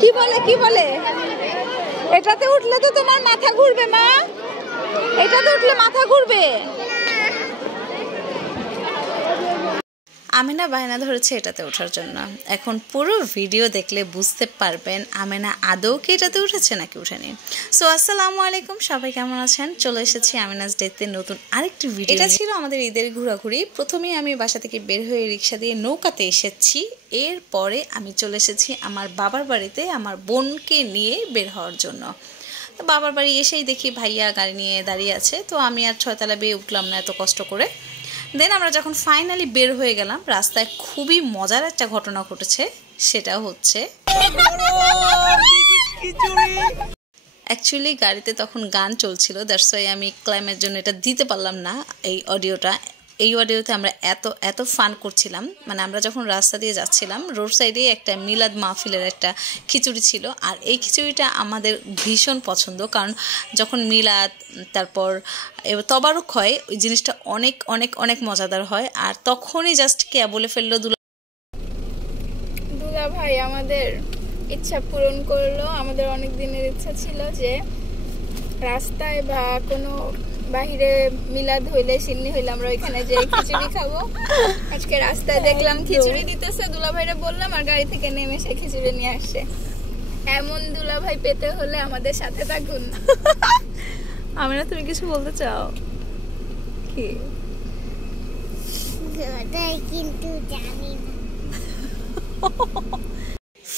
কি বলে এটাতে উঠলে তো তোমার মাথা ঘুরবে মা, এটাতে উঠলে মাথা ঘুরবে। আমেনা বায়না ধরেছে এটাতে ওঠার জন্য। এখন পুরো ভিডিও দেখলে বুঝতে পারবেন আমেনা আদৌ কি এটাতে উঠেছে নাকি উঠেনি। সো আসসালামু আলাইকুম, সবাই কেমন আছেন? চলে এসেছি আমেনাস ডেতে নতুন আরেকটি ভিডিও। এটা ছিল আমাদের ঈদের ঘোরাঘুরি। প্রথমেই আমি বাসা থেকে বের হয়ে রিক্সা দিয়ে নৌকাতে এসেছি। এরপরে আমি চলে এসেছি আমার বাবার বাড়িতে আমার বোনকে নিয়ে বের হওয়ার জন্য। তো বাবার বাড়ি এসেই দেখি ভাইয়া গাড়ি নিয়ে দাঁড়িয়ে আছে। তো আমি আর 6 তলা বেয়ে উঠলাম না এত কষ্ট করে। দেন আমরা যখন ফাইনালি বের হয়ে গেলাম, রাস্তায় খুবই মজার একটা ঘটনা ঘটেছে। সেটা হচ্ছে অ্যাকচুয়ালি গাড়িতে তখন গান চলছিল, দ্যাটস ওয়াই আমি ক্লাইমের জন্য এটা দিতে পারলাম না। এই অডিওতে আমরা এত ফান করছিলাম। মানে আমরা যখন রাস্তা দিয়ে যাচ্ছিলাম, রোড সাইডে একটা মিলাদ মাহফিলের একটা খিচুড়ি ছিল। আর এই খিচুড়িটা আমাদের ভীষণ পছন্দ, কারণ যখন মিলাদ তারপর তবারক হয়, ওই জিনিসটা অনেক অনেক অনেক মজাদার হয়। আর তখনই জাস্ট কে বলে ফেললো দুলা ভাই আমাদের ইচ্ছা পূরণ করলো। আমাদের অনেক দিনের ইচ্ছা ছিল যে রাস্তায় বা কোনো বাহিরে মিলাদ হইলে সিন্নি হইলে আমরা ওইখানে যে খিচুড়ি খাবো। আজকে রাস্তায় দেখলাম খিচুড়ি দিতেছে, দুলাভাইরা বললাম আর গাড়ি থেকে নেমে সে খিচুড়ি নিয়ে আসছে। এমন দুলাভাই পেতে হলে আমাদের সাথে থাকুন। আমিনা, তুমি কিছু বলতে চাও কি? কিন্তু জানি না।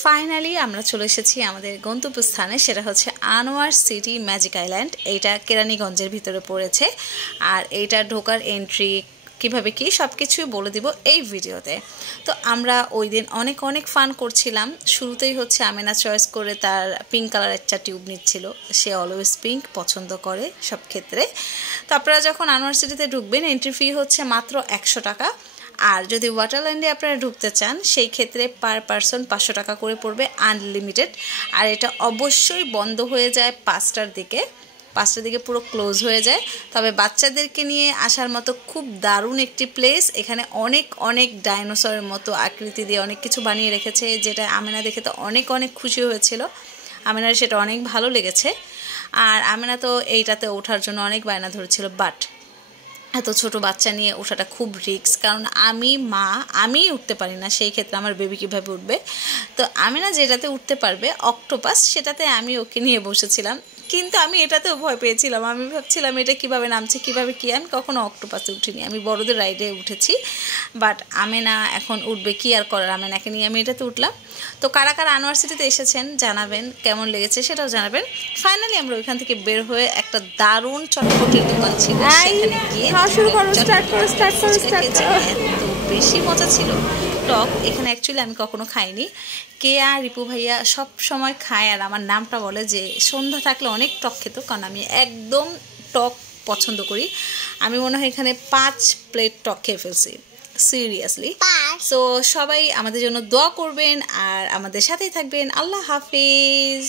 ফাইনালি আমরা চলে এসেছি আমাদের গন্তব্যস্থানে। সেটা হচ্ছে আনোয়ার সিটি ম্যাজিক আইল্যান্ড। এইটা কেরানীগঞ্জের ভিতরে পড়েছে। আর এইটা ঢোকার এন্ট্রি কিভাবে কি সব কিছুই বলে দিব এই ভিডিওতে। তো আমরা ওই দিন অনেক ফান করছিলাম। শুরুতেই হচ্ছে আমেনা চয়েস করে তার পিঙ্ক কালার একটা টিউব নিচ্ছিল। সে অলওয়েজ পিঙ্ক পছন্দ করে সব ক্ষেত্রে। তো আপনারা যখন আনোয়ার সিটিতে ঢুকবেন, এন্ট্রি ফি হচ্ছে মাত্র 100 টাকা। আর যদি ওয়াটারল্যান্ডে আপনারা ঢুকতে চান, সেই ক্ষেত্রে পার পারসন 500 টাকা করে পড়বে, আনলিমিটেড। আর এটা অবশ্যই বন্ধ হয়ে যায় 5টার দিকে। 5টার দিকে পুরো ক্লোজ হয়ে যায়। তবে বাচ্চাদেরকে নিয়ে আসার মতো খুব দারুণ একটি প্লেস। এখানে অনেক ডাইনোসরের মতো আকৃতি দিয়ে অনেক কিছু বানিয়ে রেখেছে, যেটা আমেনা দেখে তো অনেক খুশি হয়েছিল। আমেনার সেটা অনেক ভালো লেগেছে। আর আমেনা তো এইটাতে ওঠার জন্য অনেক বায়না ধরেছিল, বাট এত ছোট বাচ্চা নিয়ে ওঠাটা খুব রিস্ক। কারণ আমি উঠতে পারি না, সেই ক্ষেত্রে আমার বেবি কীভাবে উঠবে। তো আমেনা যেটাতে উঠতে পারবে, অক্টোপাস, সেটাতে আমি ওকে নিয়ে বসেছিলাম। কিন্তু আমি এটাতেও ভয় পেয়েছিলাম। আমি ভাবছিলাম এটা কিভাবে নামছে, কিভাবে কি। আমি কখনো অক্টোপাসে উঠিনি, আমি বড়দের রাইডে উঠেছি। বাট আমেনা এখন উঠবে, কি আর করার, আমেনাকে নিয়ে আমি এটাতে উঠলাম। তো কারা কারা আনোয়ার সিটিতে এসেছেন জানাবেন, কেমন লেগেছে সেটাও জানাবেন। ফাইনালি আমরা ওইখান থেকে বের হয়ে একটা দারুণ চটপটির দোকান ছিল, সেখানে গিয়ে এত বেশি মজা ছিল। টক এখানে অ্যাকচুয়ালি আমি কখনো খাইনি। কে আর রিপু ভাইয়া সব সময় খায়, আর আমার নামটা বলে যে সন্ধ্যা থাকলে অনেক টক খেত, কারণ আমি একদম টক পছন্দ করি। আমি মনে হয় এখানে 5 প্লেট টক খেয়ে ফেলছি, সিরিয়াসলি। সো সবাই আমাদের জন্য দোয়া করবেন আর আমাদের সাথেই থাকবেন। আল্লাহ হাফিজ।